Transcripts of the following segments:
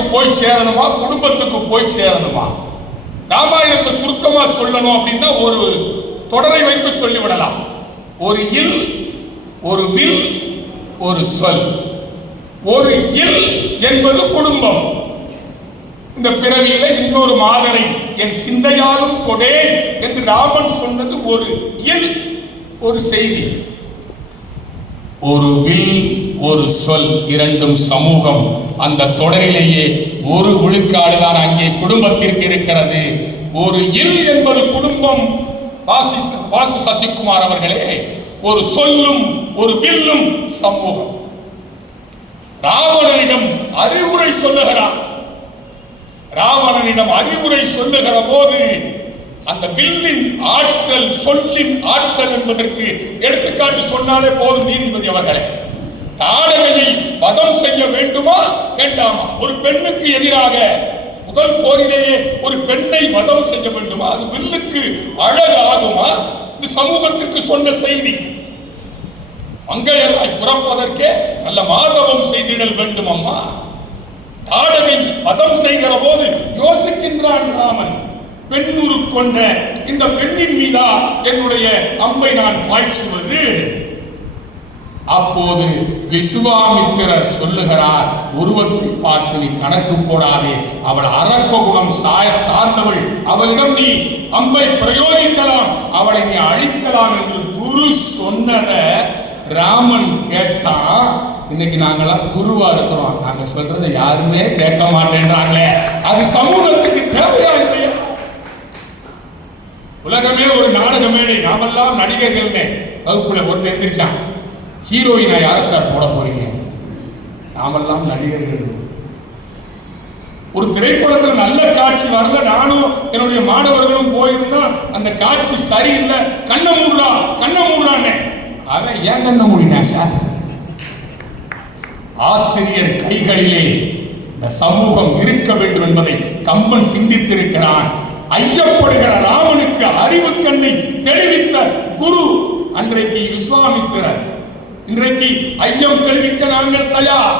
வீட்டுக்கு போய் சேரணுமா, குடும்பத்துக்கு போய் சேரணுமா? ராமாயணத்தை சுருக்கமா சொல்லணும் அப்படின்னா ஒரு தொடரை வைத்து சொல்லிவிடலாம். ஒரு இல், ஒரு வில், ஒரு சொல். ஒரு இல் என்பது குடும்பம். இந்த பிறவியில இன்னொரு மாதரை என் சிந்தையாலும் தொடேன் என்று ராமன் சொன்னது ஒரு இல், ஒரு செய்தி. ஒரு வில், ஒரு சொல், இரண்டும் சமூகம். அந்த தொடரிலேயே ஒரு விழுக்காடுதான் அங்கே குடும்பத்திற்கு இருக்கிறது. ஒரு இல் என்பது குடும்பம். வாசு சசிகுமார் அவர்களே, ஒரு சொல்லும் ஒரு வில்லும் சமூகம். ராவணனிடம் அறிவுரை சொல்லுகிறார். ராவணனிடம் அறிவுரை சொல்லுகிற போது அந்த வில்லின் ஆற்றல், சொல்லின் ஆற்றல் என்பதற்கு எடுத்துக்காட்டு சொன்னாலே போதும் நீதிபதி அவர்களே. தாடகையை வதம் செய்ய வேண்டுமா வேண்டாமா? ஒரு பெண்ணுக்கு எதிராக முதல் போரிலேயே ஒரு பெண்ணை வதம் செய்ய வேண்டுமா? அது வில்லுக்கு அழகாகுமா? இது சமூகத்திற்கு சொன்ன செய்தி. மங்கையராய் பிறப்பதற்கே நல்ல மாதவம் செய்திடல் வேண்டும் அம்மா. தாடகை வதம் செய்கிற போது யோசிக்கின்றான் ராமன். பெண்ணுரு கொண்ட இந்த பெண்ணின் மீதா என்னுடைய அம்பை நான் பாய்ச்சுவது? அப்போது விசுவாமித்திரர் சொல்லுகிறார், உருவத்தை பார்த்து நீ கணக்கு போடாதே, அவள் அரக்க குணம் சார்ந்தவள், அவளிடம் நீ அம்பை பிரயோகிக்கலாம், அவளை நீ அழிக்கலாம் என்று குரு சொன்னத ராமன் கேட்டான். இன்னைக்கு நாங்கெல்லாம் குருவா இருக்கிறோம், நாங்க சொல்றதை யாருமே கேட்க மாட்டேன்றாங்களே. அது சமூகத்துக்கு தேவையா இல்லையா? உலகமே ஒரு நாடக மேடை, நாமெல்லாம் நடிகர்கள். வகுப்புல ஒருத்தர் எந்திரிச்சான், ஹீரோயினா யார சார் போட போறீங்க? நாமெல்லாம் நடிகர்கள். ஒரு திரைப்படத்தில் நல்ல காட்சி வரல, நானும் என்னுடைய மாணவர்களும் போயிருந்தா அந்த காட்சி சரியில்லை, கண்ணை மூடுறான்னு. அவன் ஏன் கண்ணை மூடினான் சார்? ஆசிரியர் கைகளிலே இந்த சமூகம் இருக்க வேண்டும் என்பதை கம்பன் சிந்தித்திருக்கிறான். ஐயப்படுகிற ராமனுக்கு அறிவு கண்ணை தெளிவித்த குரு அன்றைக்கு விஸ்வாமித்திரர். இன்றைக்கு ஐயம் தெளிவிக்க நாங்கள் தயார்.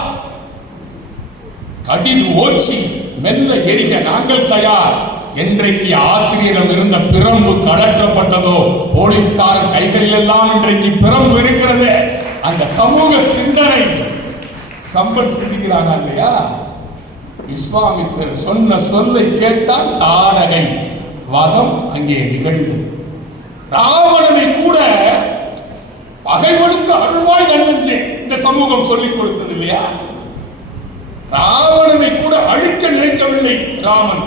கடிது ஓச்சி மெல்ல எரிக நாங்கள் தயார். என்றைக்கு ஆசிரியரிடம் இருந்த பிரம்பு கலற்றப்பட்டதோ, போலீஸ்காரர் கைகளில் எல்லாம் இன்றைக்கு பிரம்பு இருக்கிறது. அந்த சமூக சிந்தனை கம்பன் சிந்திக்கிறாங்க இல்லையா? விஸ்வாமித்திரர் சொன்ன சொல்லை கேட்டால் தாடகை வதம் அங்கே நிகழ்ந்தது. ராவணனை கூட பகைவனுக்கு அருள்வாய் நன்னெஞ்சே இந்த சமூகம் சொல்லிக் கொடுத்தது இல்லையா? ராவணனை கூட அழிக்க நினைக்கவில்லை ராமன்.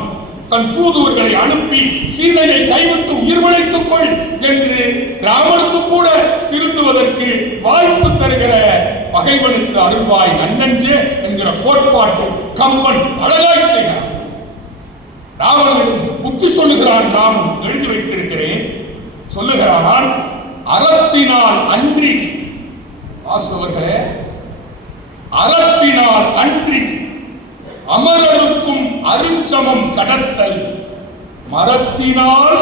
தன் தூதுவர்களை அனுப்பி சீதையை கைவிட்டு உயிர் பிழைத்துக் கொள் என்று ராமனுக்கு கூட திருந்துவதற்கு வாய்ப்பு தருகிற பகைவனுக்கு அருள்வாய் நன்னெஞ்சே என்கிற கோட்பாட்டை கம்பன் அழகாய் செய்கிறார். ராவணனிடம் புத்தி சொல்லுகிறான் ராமன். எழுதி வைத்திருக்கிறேன். சொல்லுகிறான், அறத்தினால் அன்றி, வாசவர்களே, அறத்தினால் அன்றி அமரருக்கும் அருஞ்சமம் கடத்தல், மரத்தினால்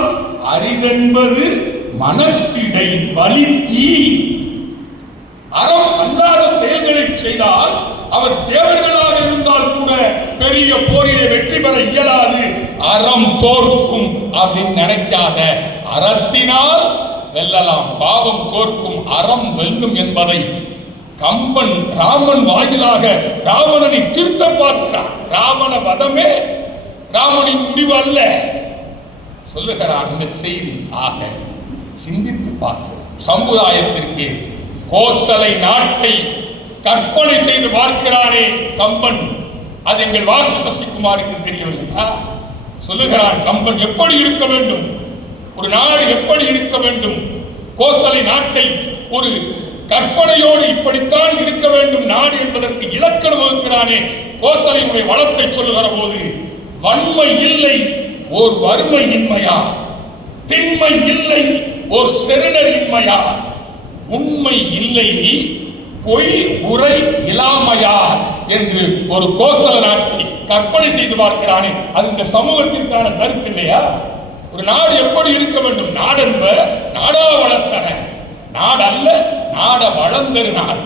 அரிதென்பது மனத்திடை வலித்தீ. அறம் அல்லாத செயல்களை செய்தால் அவர் தேவர்களாக இருந்தால் கூட பெரிய போரிலே வெற்றி பெற இயலாது, அறம் தோற்கும் அப்படின்னு நினைக்காத. அறத்தினால் வெல்லலாம், பாவம் தோற்கும், அறம் வெல்லும் என்பதை கம்பன் ராமன் வாயிலாக ராவணனை திருத்த பார்க்கிறார். ராவண வதமே ராமனின் முடிவு அல்ல சொல்லுகிறார் இந்த செய்தி. ஆக சிந்தித்து பார்க்கிறோம். சமுதாயத்திற்கு கோசலை நாட்டை கற்பனை செய்து பார்க்கிறாரே கம்பன். அது எங்கள் வாசு சசிகுமாருக்கு தெரியவில்லையா? சொல்லுகிறான் கம்பன், எப்படி இருக்க வேண்டும் ஒரு நாடு, எப்படி இருக்க வேண்டும்? கோசலை நாட்டை ஒரு கற்பனையோடு இப்படித்தான் இருக்க வேண்டும் நாடு என்பதற்கு இலக்கணம் வகுக்கிறானே. கோசலையினுடைய வளத்தை சொல்லுகிற போது, வன்மை இல்லை ஓர் வறுமை இன்மையா, திண்மை இல்லை ஓர் செருடர் இன்மையா, உண்மை இல்லை பொய் உரை இலாமையா என்று ஒரு கோசல நாட்டை கற்பனை செய்து பார்க்கிறானே. அது இந்த சமூகத்திற்கான கருத்து இல்லையா? ஒரு நாடு எப்படி இருக்க வேண்டும்? நாடென்ப நாடா வளர்த்தன, நாடு அல்ல நாட வளர்ந்தரு நாடு.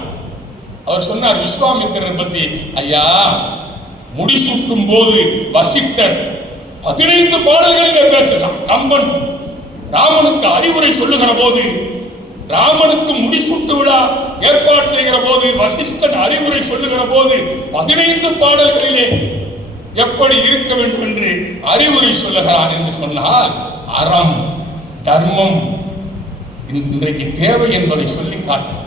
அவர் சொன்னார் விஸ்வாமித்திரர் பத்தி, ஐயா முடிசூட்டும் போது வசிஷ்டர் 15 பாடல்களிலே பேசலாம். கம்பன் ராமனுக்கு அறிவுரை சொல்லுகிற போது, ராமனுக்கு முடிசூட்டு விழா ஏற்பாடு செய்கிற போது, வசிஷ்டன் அறிவுரை சொல்லுகிற போது 15 பாடல்களிலே எப்படி இருக்க வேண்டும் என்று அறிவுரை சொல்லுகிறான் என்று சொன்னால், அறம் தர்மம் இன்றைக்கு தேவை என்பதை சொல்லி காட்டுகிறார்.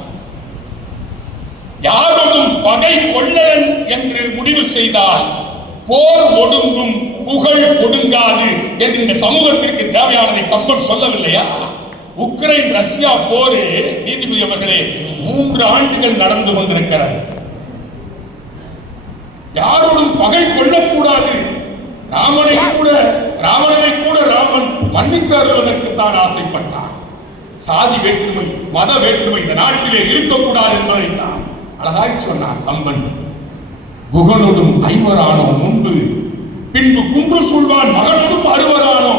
யாரோடும் பகை கொள்ளலன் என்று முடிவு செய்தால் போர் ஒடுங்கும், புகழ் ஒடுங்காது என்று இந்த சமூகத்திற்கு தேவையானதை கம்பன் சொல்லவில்லையா? உக்ரைன் ரஷ்யா போரு நீதிபதி அவர்களே 3 ஆண்டுகள் நடந்து கொண்டிருக்கிறது. யாரோடும் பகை கொள்ளக்கூடாது. ராவணனை கூட ராமன் மன்னித்து அருள்வதற்கு தான் ஆசைப்பட்டார். சாதி வேற்றுமை, மத வேற்றுமை இந்த நாட்டிலே இருக்கக்கூடாது என்பதை தான் அழகாய் சொன்னார் கம்பன். குகனோடும் 5 முன்பு, பின்பு குன்று சூழ்வான் மகனோடும் 60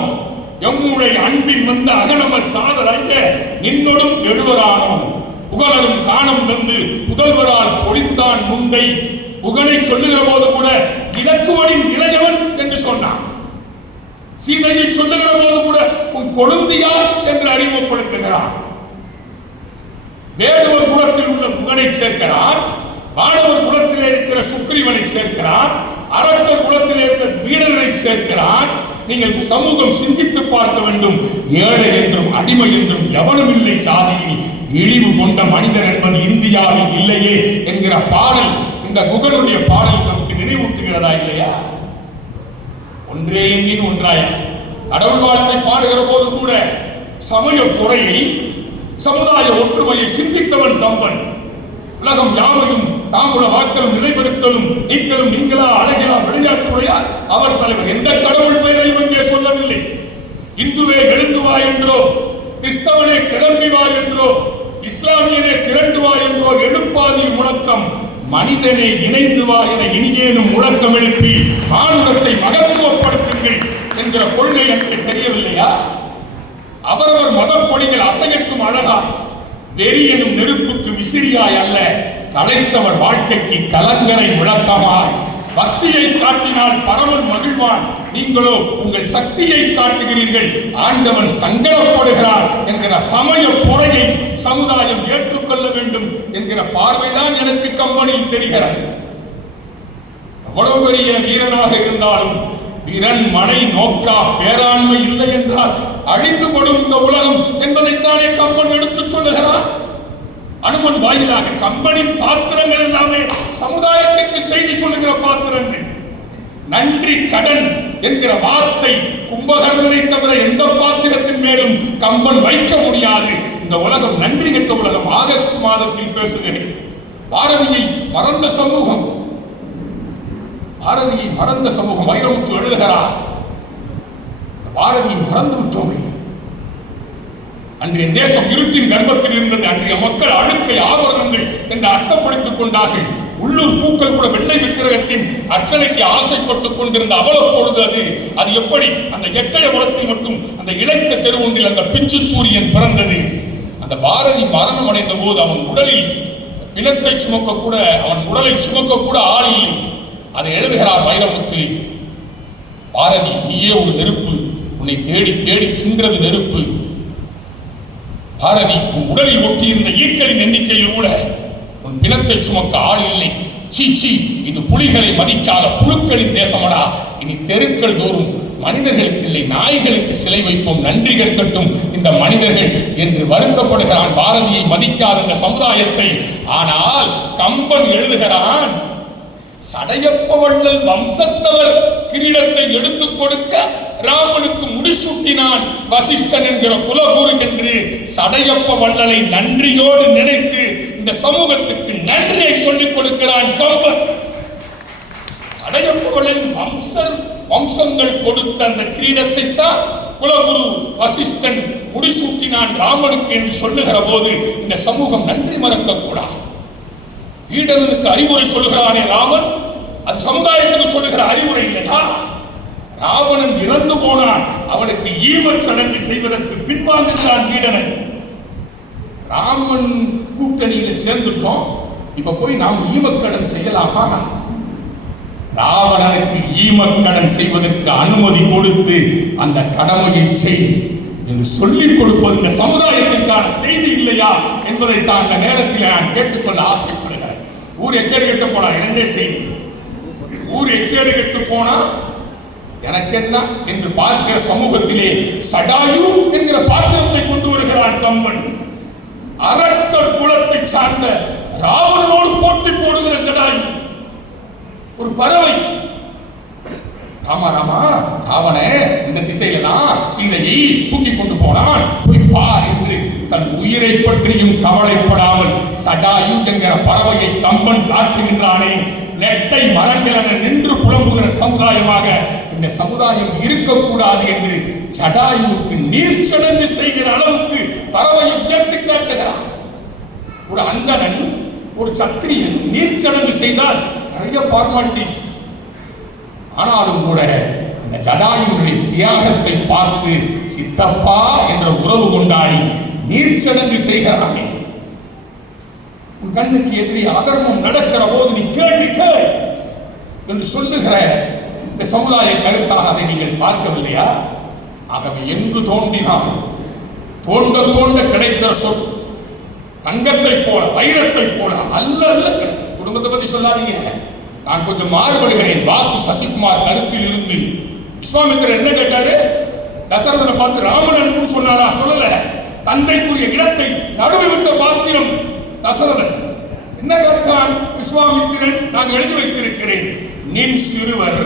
எம்முடைய அன்பின் வந்த அகனவர் காதல் ஐய நின்னோடும் 70 புகழரும் காணம் வந்து புதல்வரால் பொழிந்தான் முந்தை. புகழை சொல்லுகிற போது கூட இலக்குவனின் இளையவன் என்று சொன்னான். சீதையை சொல்லுகிற போது கூட உன் கொழுந்தியார் என்று அறிமுகப்படுத்துகிறான். வேடுவர் குலத்தில் உள்ள புகழை சேர்க்கிறான். மாணவர் குலத்தில் இருக்கிற சுக்ரீவனை சேர்க்கிறான். அரக்கர் குலத்தில் இருக்கிற வீரரை சேர்க்கிறான். நீங்கள் சமூகம் சிந்தித்து பார்க்க வேண்டும். ஏழை என்றும் அடிமை என்றும் எவனும் இல்லை. சாதியில் இழிவு கொண்ட மனிதர் என்பது இந்தியாவில் இல்லையே என்கிற பாடல், இந்த குகனுடைய பாடல் நமக்கு நினைவூட்டுகிறதா இல்லையா? ஒன்றே எண்ணின் ஒன்றாய கடவுள் வாழ்த்தை பாடுகிற போது கூட சமய பொறையை, சமுதாய ஒற்றுமையை சிந்தித்தவன் கம்பன். உலகம் யாவையும் தாங்குல வாக்கலும் நிலைபெறுத்தலும் நீக்கலும் நீங்களா அழகிலா விளையாட்டுடையார் அவர் தலைவர். எந்த கடவுள் பெயரையும் இங்கே சொல்லவில்லை. இந்துவே எழுந்து வா என்றோ, கிறிஸ்தவனே கிளம்பி வா என்றோ, இஸ்லாமியனே திரண்டு வா என்றோ எழுப்பாதி முழக்கம். மனிதனே இணைந்து வா என இனியேனும் முழக்கம் எழுப்பி மானுடத்தை மகத்துவப்படுத்துங்கள் என்கிற கொள்கை எனக்கு தெரியவில்லையா? அவரவர் மத கொடிகள் அசையற்றும் அழகா வெறி எனும் நெருப்புக்கு விசிறியாய் அல்ல, தலைத்தவர் வாழ்க்கைக்கு கலங்கரை முழக்கமாய். பக்தியை காட்டினால் பரமன் மகிழ்வான், நீங்களோ உங்கள் சக்தியை காட்டுகிறீர்கள், ஆண்டவன் சங்கடப்படுகிறார் என்கிற சமய பொறையை சமுதாயம் ஏற்றுக்கொள்ள வேண்டும் என்கிற பார்வைதான் எனக்கு கம்பனில் தெரிகிறது. எவ்வளவு பெரிய வீரனாக இருந்தாலும் வீரன் மனை நோக்கா பேராண்மை இல்லை என்றால் அழிந்து கொடும் இந்த உலகம் என்பதைத்தானே கம்பன் எடுத்து சொல்லுகிறார். அனுமன் வாயிலாக கம்பனின் பாத்திரங்கள் எல்லாமே சமுதாயத்திற்கு செய்தி சொல்லுகிற பாத்திரங்கள். நன்றி கடன் என்கிற வார்த்தை கும்பகர்ணனை தவிர எந்த பாத்திரத்தின் மேலும் கம்பன் வைக்க முடியாது. இந்த உலகம் நன்றி கெட்ட உலகம். ஆகஸ்ட் மாதத்தில் பேசுகிறேன். பாரதியை மறந்த சமூகம், பாரதியை மறந்த சமூகம். வைரமுத்து எழுதுகிறார், பாரதியை மறந்து விட்டோமே. அன்றைய தேசம் இருட்டின் கர்ப்பத்தில் இருந்தது. அன்றைய மக்கள் அழுக்கை ஆபரணங்கள் என்று அர்த்தப்படுத்திக் கொண்டார்கள். உள்ளூர் பூக்கள் கூட வெள்ளை விக்கிரகத்தின் அர்ச்சனைக்கு ஆசைப்பட்டுக் கொண்டிருந்த அவ்வளவு அது எப்படி அந்த எட்டயபுரத்தில் மட்டும் அந்த இளைத்த தெரு ஒன்றில் அந்த பிஞ்சு சூரியன் பிறந்தது. அந்த பாரதி மரணம் அடைந்த போது அவன் உடலில் பிணத்தை சுமக்க கூட, அவன் உடலை சுமக்க கூட ஆள் இல்லை. அதை எழுதுகிறார் வைரமுத்து. பாரதி, நீயே ஒரு நெருப்பு, உன்னை தேடி தேடி தின்றது நெருப்பு. பாரதி, உன் உடலில் ஒட்டியிருந்த ஈக்களின் எண்ணிக்கையில் கூட உன் பிணத்தை சுமக்க ஆள் இல்லை. சீச்சி, இது புலிகளை மதிக்காத புழுக்களின் தேசமடா. இனி தெருக்கள் தோறும் மனிதர்களுக்கு இல்லை, நாய்களுக்கு சிலை வைப்போம், நன்றி கற்கட்டும் இந்த மனிதர்கள் என்று வருத்தப்படுகிறான். பாரதியை மதிக்காத இந்த சமுதாயத்தை. ஆனால் கம்பன் எழுதுகிறான், சடையப்ப வள்ளல் வம்சத்தவர் கிரீடத்தை எடுத்துக் கொடுக்க ராமனுக்கு முடிசூட்டினான் வசிஷ்டன் என்கிற குலகுரு என்று சடையப்ப வள்ளலை நன்றியோடு நினைத்து இந்த சமூகத்துக்கு நன்றியை சொல்லிக் கொடுக்கிறான் கம்பன். சடையப்ப வள்ளலின் வம்சங்கள் கொடுத்த அந்த கிரீடத்தை தான் குலகுரு வசிஷ்டன் முடிசூட்டினான் ராமனுக்கு என்று சொல்லுகிற போது இந்த சமூகம் நன்றி மறக்க கூடாது. வீடனுக்கு அறிவுரை சொல்லுகிறானே ராமன், அது சமுதாயத்துக்கு சொல்லுகிற அறிவுரை இல்லையா? ராவணன் இறந்து போனான், அவனுக்கு ஈமச் சடங்கு செய்வதற்கு பின்வாங்குகிறான் வீடனன். ராமன் கூட்டணியில சேர்ந்துட்டோம், இப்ப போய் நாம் ஈமக்கடன் செய்யலாமா? ராவணனுக்கு ஈமக்கடன் செய்வதற்கு அனுமதி கொடுத்து அந்த கடமையை செய் என்று சொல்லிக் கொடுப்பது இந்த சமுதாயத்திற்கான செய்தி இல்லையா என்பதை தான் அந்த நேரத்தில் நான் கேட்டுக்கொள்ள ஆசைப்படுகிறேன். ஊர் எக்கேடு கெட்டு போனா இரண்டே செய்தி. ஊர் எக்கேடு கெட்டு போனா எனக்கு என்ன என்று பார்க்கிற சமூகத்திலே சடாயு என்கிற பாத்திரத்தை கொண்டு வருகிறான் கம்பன். அரக்கர் குலத்தை சார்ந்த ராவணனோடு போட்டி போடுகிற சடாயு ஒரு பறவை. ராமா ராமா, ராவணே இந்த திசையில தான் சீதையை தூக்கி கொண்டு போனான், போய் பார் என்று தன் உயிரை பற்றியும் கவலைப்படாமல் சடாயு என்கிற பறவையை கம்பன் காட்டுகின்றானே. நெட்டை மரங்கள் என நின்று புலம்புகிற சமுதாயமாக இந்த சமுதாயம் இருக்கக்கூடாது என்று ஜடாயுவுக்கு நீர்ச்சடங்கு செய்கிற அளவுக்கு பறவையை உயர்த்தி காட்டுகிறான். ஒரு அந்தணன், ஒரு சத்திரியன் நீர்ச்சடங்கு செய்தால் நிறைய ஃபார்மாலிட்டிஸ். ஆனாலும் கூட இந்த ஜடாயுடைய தியாகத்தை பார்த்து சித்தப்பா என்ற உறவு கொண்டாடி நீர்ச்சடங்கு செய்கிறானே. உன் கண்ணுக்கு எதிரே அதர்மம் நடக்கிற போது நீ கேள்வி கேள் என்று சொல்லுகிற இந்த சமுதாய கருத்தாக அதை நீங்கள் பார்க்கவில்லையா? ஆகவே எங்கு தோன்றினாலும் தோண்ட தோண்ட கிடைக்கிற சொல் தங்கத்தை போல வைரத்தை போல அல்ல அல்ல. குடும்பத்தை பத்தி சொல்லாதீங்க, நான் கொஞ்சம் மாறுபடுகிறேன். வாசு சசிகுமார் கருத்தில் இருந்து விஸ்வாமித்திரர் என்ன கேட்டாரு? தசரதனை பார்த்து ராமன் அனுப்புன்னு சொன்னாரா? சொல்லல. தந்தைக்குரிய இடத்தை நழுவி விட்ட பாத்திரம் தசரதன். என்ன கேட்டான் விஸ்வாமித்திரன்? நான் எழுதி வைத்திருக்கிறேன். நின் சிறுவர்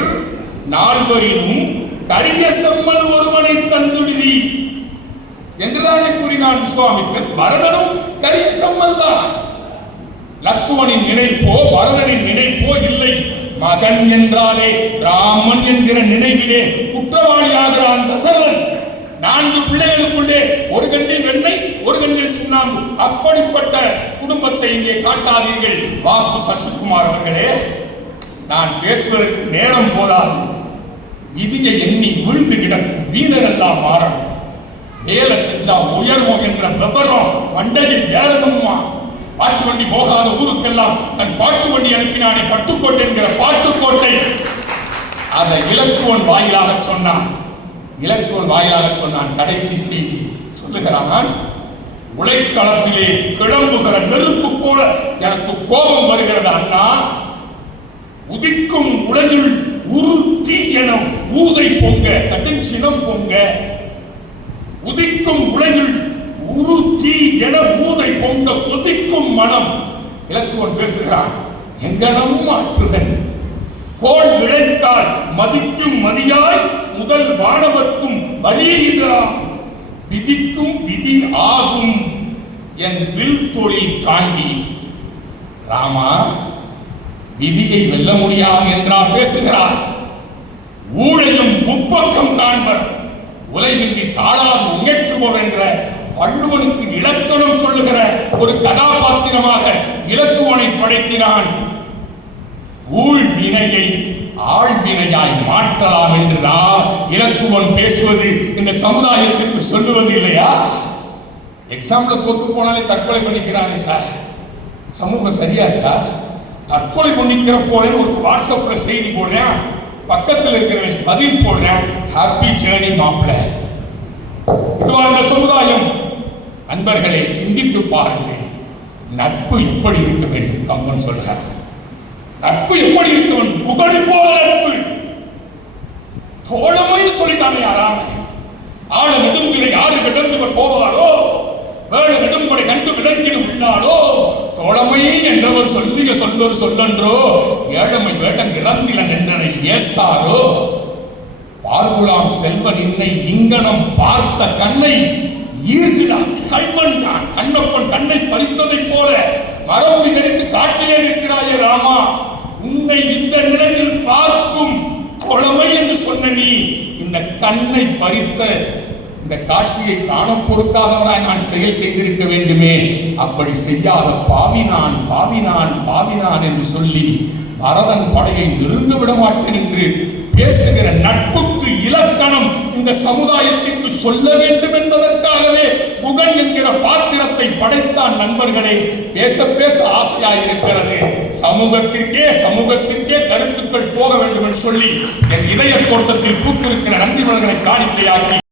நால்வரினும் கரிய செம்மல் ஒருவனை தந்துடுதி என்றுதானே கூறினான் விஸ்வாமித்திரன். பரதனும் கரிய செம்மல் தான். லக்குவனின் நினைப்போ பரதனின் நினைப்போ இல்லை. மகன் என்றாலே ராமன் என்கிற நினைவிலே குற்றவாளியாகிறான் தசரதன். 4 பிள்ளைகளுக்குள்ளே ஒரு கண்ணில் வெண்ணெய், ஒரு கண்ணில் சுண்ணாம்பு. அப்படிப்பட்ட குடும்பத்தை இங்கே காட்டாதீர்கள் வாசு சசிகுமார் அவர்களே. நான் பேசுவதற்கு நேரம் போதாது. விதியை எண்ணி விழுந்து கிடக்கும் வீரர் எல்லாம் மாறணும். வேலை செஞ்சா உயர்வோம் என்ற விவரம் மண்டையில் ஏறணுமா? பாட்டு வண்டி போகாத ஊருக்கெல்லாம் தன் பாட்டு வண்டி அனுப்பினானே பட்டுக்கோட்டை என்கிற பாட்டுக்கோட்டை. அதை இலக்குவன் வாயிலாக சொன்னான். இலக்குவன் வாயிலாக சொன்னான். கடைசி செய்தி சொல்லுகிறான். உழைக்களத்திலே கிளம்புகிற நெருப்பு போல எனக்கு கோபம் வருகிறது அண்ணா. உதிக்கும் உலகில் உரு தீ என ஊதை பொங்க, கடுஞ்சினம் பொங்க. உதிக்கும் உலகில் உரு தீ என ஊதை பொங்க கொதிக்கும் மனம். இலக்குவன் பேசுகிறான். எங்கனம் மாற்றுவன் கோள் இழைத்தால் மதிக்கும் மதியாய் முதல் வானவர்க்கும் வலியுகிறான். விதிக்கும் விதி ஆகும் என் வில் தொழில் காண்டி. ராமா, விதியை வெல்ல முடியாது என்றா பேசுகிறார்? ஊழையும் முப்பக்கம் காண்பர் உலைவின்றி தாழாது உயற்றுவோர் என்ற வள்ளுவனுக்கு இலக்கணம் சொல்லுகிற ஒரு கதாபாத்திரமாக இலக்குவனை படைத்தினான். ஊழ் வினையை ஆழ்வினையாய் மாற்றலாம் என்று இலக்குவன் பேசுவது இந்த சமுதாயத்திற்கு சொல்லுவது இல்லையா? எக்ஸாம்ல தோத்து போனாலே தற்கொலை பண்ணிக்கிறானே சார், சமூகம் சரியா இருக்கா? தற்கொலை பண்ணிக்கிற போறேன்னு ஒரு வாட்ஸ்அப்ல செய்தி போடுறேன், பக்கத்தில் இருக்கிற பதில் போடுறேன், ஹாப்பி ஜேர்னி மாப்பிள்ள. இதுவா இந்த சமுதாயம்? அன்பர்களை சிந்தித்து பாருங்கள். நட்பு எப்படி இருக்க வேண்டும்? கம்பன் சொல்கிறார். நட்பு எப்படி இருக்க வேண்டும்? புகழ் போல நட்பு. தோழமைன்னு சொல்லித்தானே யாராம ஆழ நெடுந்திரை ஆறு கிடந்தவர் போவாரோ, வேளு நெடும்படை கண்டு விளங்கிடு உள்ளாளோ. தோழமை என்றவர் சொல்லிய சொல்லொரு சொல்லன்றோ, ஏழமை வேடம் இறந்தில நின்றனை ஏசாரோ. பார்குலாம் செல்வன் இன்னை இங்கனம் பார்த்த கண்ணை ஈர்கிறான் கைவன் தான். கண்ணப்பன் கண்ணை பறித்ததை போல மரபுரி கடித்து காட்டிலே நிற்கிறாயே ராமா. உன்னை இந்த நிலையில் பார்க்கும் தோழமை என்று சொன்ன நீ இந்த கண்ணை பறித்த இந்த காட்சியை காண பொறுக்காதவராய் நான் செயல் செய்திருக்க வேண்டுமே. அப்படி செய்யாத பாவினான் பாவினான் பாவினான் என்று சொல்லி பரதன் படையை நிறுந்து விட மாட்டேன் என்று பேசுகிற நட்புக்கு இலக்கணம் இந்த சமுதாயத்திற்கு சொல்ல வேண்டும் என்பதற்காகவே குகன் என்கிற பாத்திரத்தை படைத்தான். நண்பர்களே, பேச பேச ஆசையாயிருக்கிறது. சமூகத்திற்கே கருத்துக்கள் போக வேண்டும் என்று சொல்லி என் இதய தோட்டத்தில் பூத்திருக்கிற நன்றிமலர்களை காணிக்கையாக்கி